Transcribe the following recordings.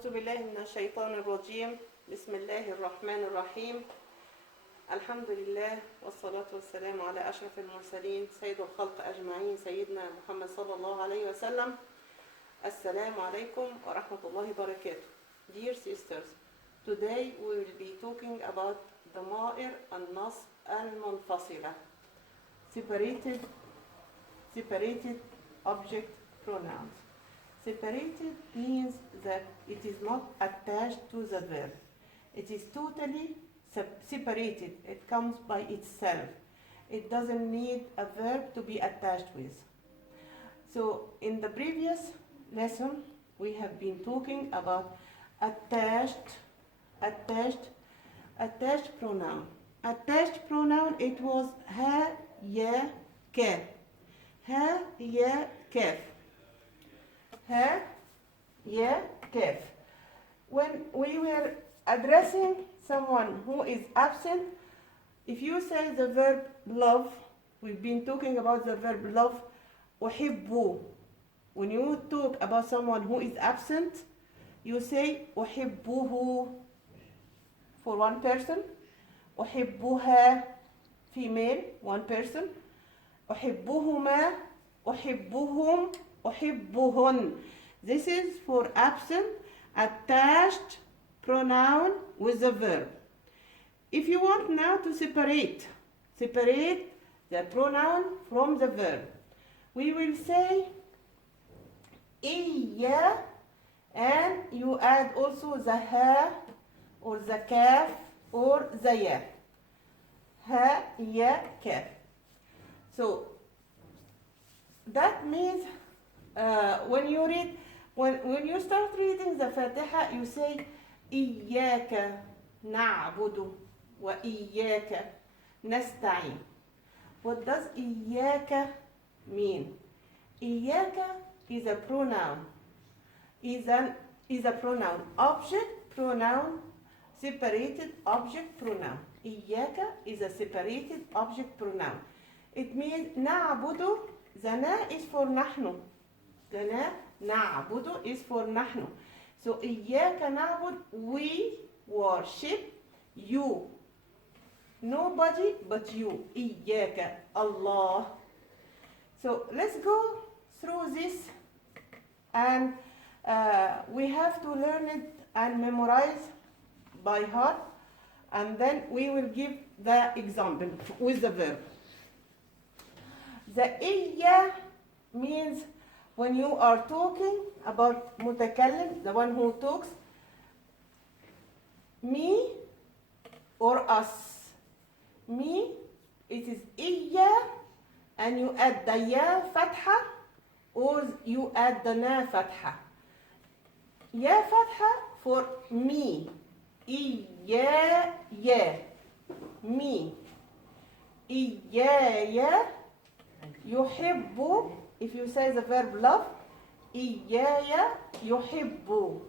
أعوذ بالله من الشيطان الرجيم. بسم الله الرحمن الرحيم. الحمد لله والصلاة والسلام على أشرف المرسلين سيد الخلق أجمعين سيدنا محمد صلى الله عليه وسلم. السلام عليكم ورحمة الله وبركاته. Dear sisters, today we will be talking about ضمائر النصب المنفصلة, separated object pronouns. Separated means that it is not attached to the verb. It is totally separated. It comes by itself. It doesn't need a verb to be attached with. So in the previous lesson, we have been talking about attached pronoun. Attached pronoun, it was ha, ya, kaf. Ha, ya, kaf. Ha, ya, kaf. When we were addressing someone who is absent, if you say the verb love, we've been talking about the verb love, أحب. When you talk about someone who is absent, you say أحبه for one person, أحبها female, one person, أحبهما, أحبهم, أحبهن. This is for absent attached pronoun with the verb. If you want now to separate the pronoun from the verb, we will say إيا, and you add also the ha or the kaf or the ya. Ha, ya, kaf. So that means when you start reading the Fatiha, you say إياك نعبد وإياك نستعين. What does إياك mean? إياك is a pronoun. Is a pronoun. Object pronoun, separated object pronoun. إياك is a separated object pronoun. It means نعبد. The na is for نحن. The na, نعبد, is for نحن. So إياك نعبد, we worship you. Nobody but you. إياك, Allah. So let's go through this, and we have to learn it and memorize by heart, and then we will give the example with the verb. The إيا means when you are talking about متكلم, the one who talks, me or us. Me, it is إيا, and you add the ya fatha, or you add the na fatha. Ya fatha for me. إيا يا. Me. إيا يا. يحب, if you say the verb love, إيايا يحب.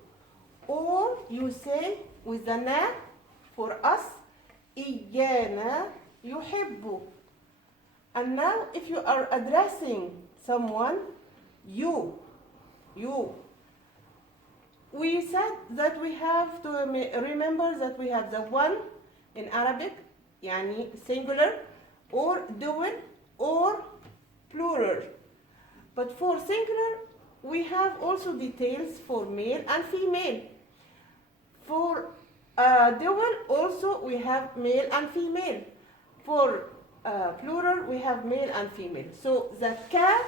Or you say with the na for us, إيانا يحب. And now if you are addressing someone, you. We said that we have to remember that we have the one in Arabic, يعني singular, or dual, or plural. But for singular, we have also details for male and female. For dual, also we have male and female. For plural, we have male and female. So the ka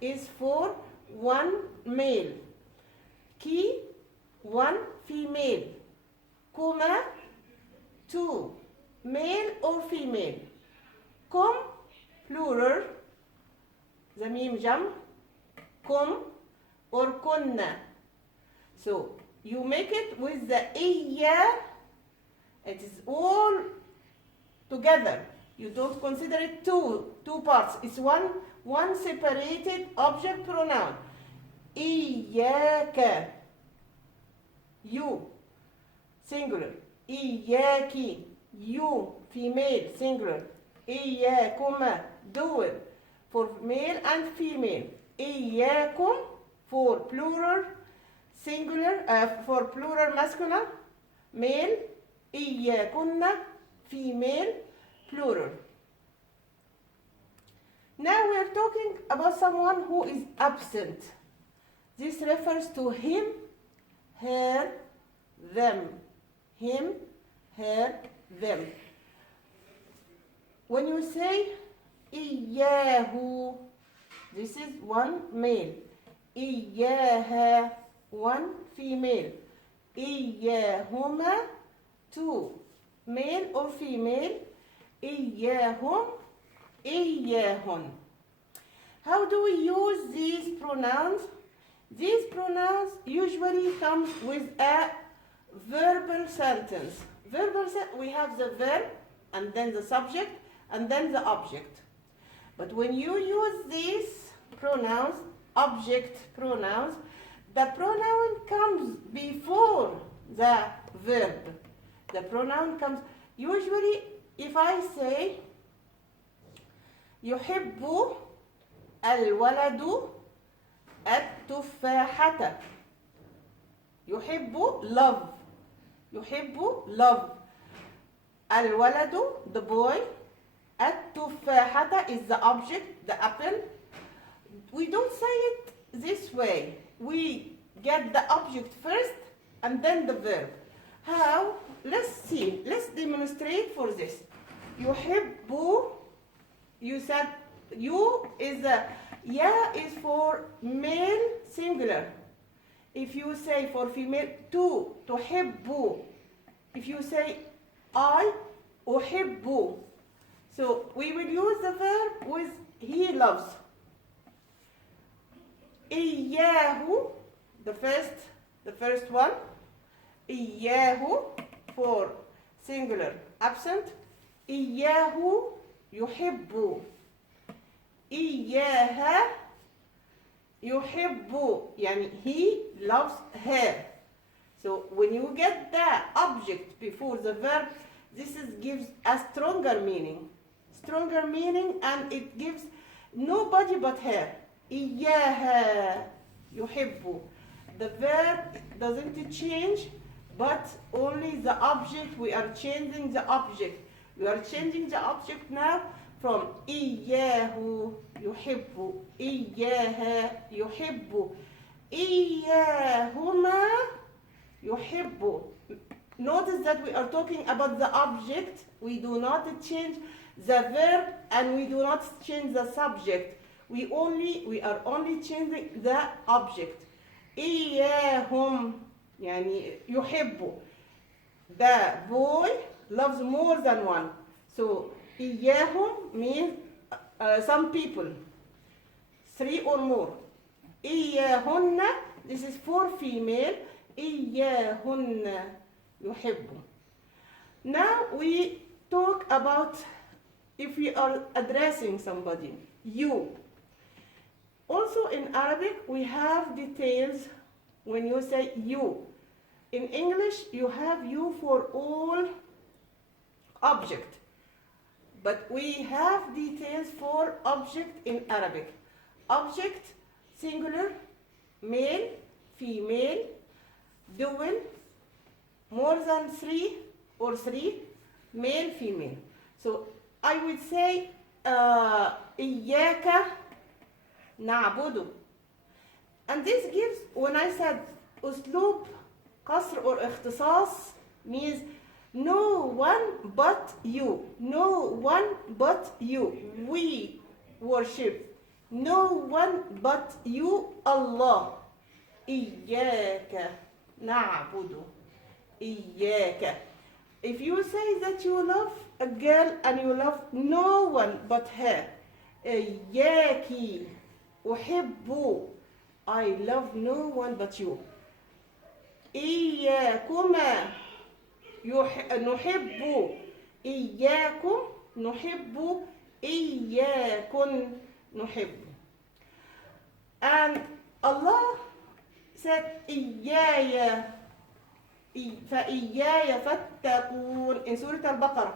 is for one male. Ki, one female. Kuma, two, male or female. Kum, plural. The mim jam, kum or kunna. So you make it with the iya. It is all together. You don't consider it two parts. It's one separated object pronoun. Iyaka. You, singular. Iyaki. You, female, singular. Iyakuma, dual, for male and female. إياكم for plural, singular, for plural masculine, male. إياكن, female, plural. Now we are talking about someone who is absent. This refers to him, her, them. Him, her, them. When you say إياه, this is one male. إياها, one female. إياهما, two, male or female. إياهم, إياهن. How do we use these pronouns? These pronouns usually come with a verbal sentence. We have the verb and then the subject and then the object. But when you use these pronouns, object pronouns, the pronoun comes before the verb. The pronoun comes, usually if I say يحب الولد التفاحة. يحب, love. يحب, love. الولد, the boy. التفاحة is the object, the apple. We don't say it this way. We get the object first and then the verb. How? Let's see. Let's demonstrate for this. يحب, you said you is a, ya is for male singular. If you say for female, tu, تحب. If you say I, أحب. So we will use the verb with he loves. إياه, the first one. إياه for singular absent. إياه يحب. إياها يحب, يعني he loves her. So when you get the object before the verb, gives a stronger meaning, and it gives nobody but her. إياها يحب. The verb doesn't change, but only the object. We are changing the object. We are changing the object now from إياه يحب, إياها يحب, إياهما يحب. Notice that we are talking about the object. We do not change the verb and we do not change the subject. We are only changing the object. إياهم, يعني يحب. The boy loves more than one. So إياهم means some people, 3 or more. إياهن, this is for female. إياهن يحب. Now we talk about if we are addressing somebody, you. Also in Arabic we have details when you say you. In English you have you for all object. But we have details for object in Arabic. Object, singular, male, female, dual, more than 3 or 3, male, female. So I would say إياك نعبد. And this gives, when I said أسلوب قصر or اختصاص, means no one but you. No one but you. We worship. No one but you, Allah. إياك نعبد. إياك. If you say that you love a girl and you love no one but her, إياك أحب. I love no one but you. إياكما نحب. إياكم نحب. إياكن نحب. And Allah said إياي فإياي فاتقون in سورة البقرة.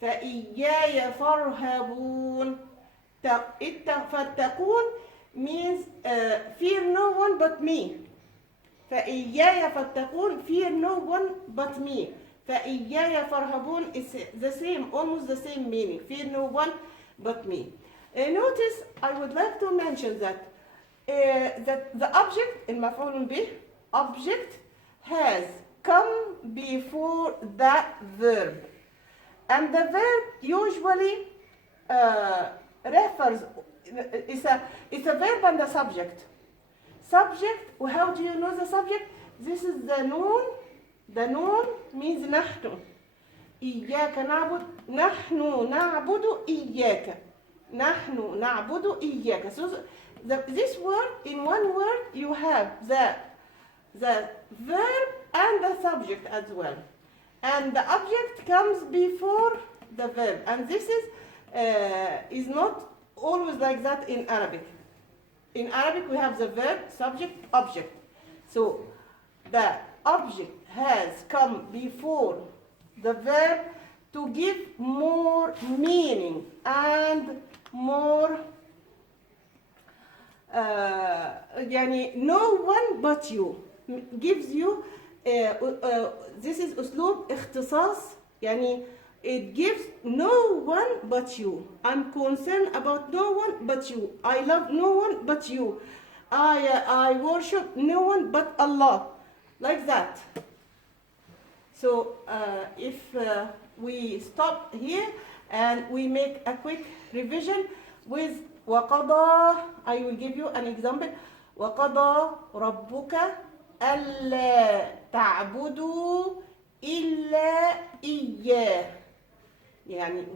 فإياي فارهبون. فاتقون means fear no one but me. فإياي فاتقون, fear no one but me. فإياي فارهبون is the same, almost the same meaning, fear no one but me. Notice, I would like to mention that the object, المفعول به, object has come before the verb, and the verb usually refers, it's a verb and a subject. Subject, how do you know the subject? This is the noun. The noun means نحن. إياك نعبد, نحن نعبد إياك. نحن نعبد إياك. So this word, in one word, you have the verb and the subject as well. And the object comes before the verb. And this is not always like that in Arabic. In Arabic, we have the verb, subject, object. So the object has come before the verb to give more meaning and more no one but you, gives you this is أسلوب اختصاص, it gives no one but you. I'm concerned about no one but you. I love no one but you. I worship no one but Allah. Like that. So if we stop here and we make a quick revision with وَقَضَى, I will give you an example. وَقَضَى رَبُّكَ أَلَّا تَعْبُدُوا إِلَّا إِيَّاهُ.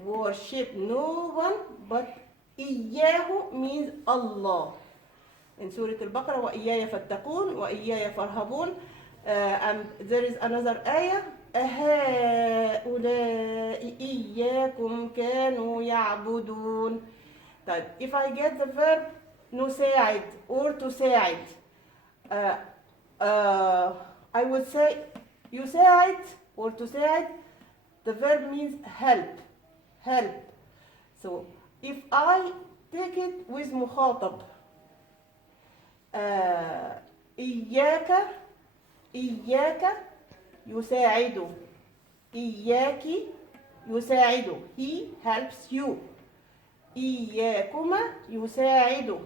Worship no one but إِيَّاهُ means Allah. In Surah Al-Baqarah, وَإِيَّايَ فَاتَّقُونَ وَإِيَّايَ فَارْهَبُونَ. And there is another ayah, أَهَؤُلَاءِ إِيَّاكُمْ كَانُوا يَعْبُدُونَ. If I get the verb نساعد or تساعد, I would say يساعد or تساعد, the verb means help, help. So if I take it with مخاطب, إياك إياك يساعد, إياك يساعد, he helps you. إياكما يساعد,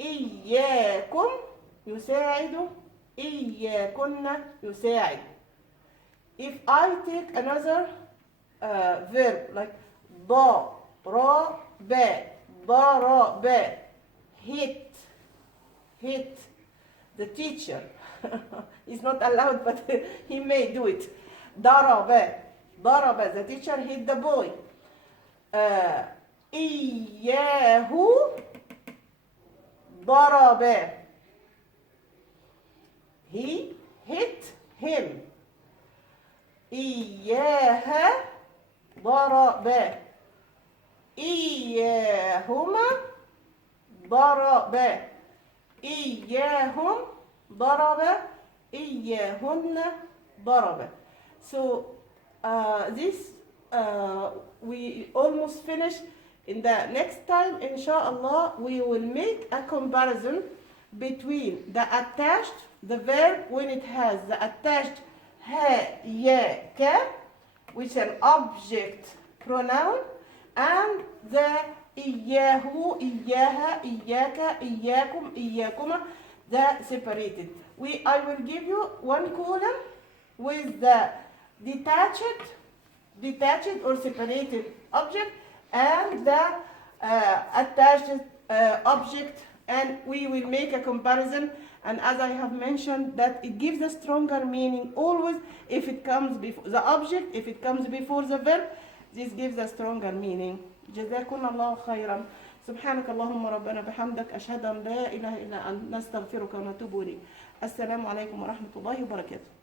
إياكم يساعد, إياكن يساعد. If I take another verb like ضرب, ضرب, hit, hit the teacher. He's not allowed, but he may do it. ضرب, ضرب, the teacher hit the boy. إياه ضرب, he hit him. إياها ضرب, إياهما ضرب, إياهم ضرب, إياهن ضرب. So this we almost finished. In the next time, inshallah, we will make a comparison between the attached, the verb when it has the attached ha, ya, ka, which is an object pronoun, and the إياه, إياها, إياك, إياكم, إياكما, the separated. I will give you one column with the detached or separated object and the attached object, and we will make a comparison. And as I have mentioned, that it gives a stronger meaning always if it comes before the object, if it comes before the verb, this gives a stronger meaning. جزاكم الله خيرا. سبحانك اللهم ربنا بحمدك أشهد أن لا إله إلا أنت نستغفرك ونتوب إليك. السلام عليكم ورحمة الله وبركاته.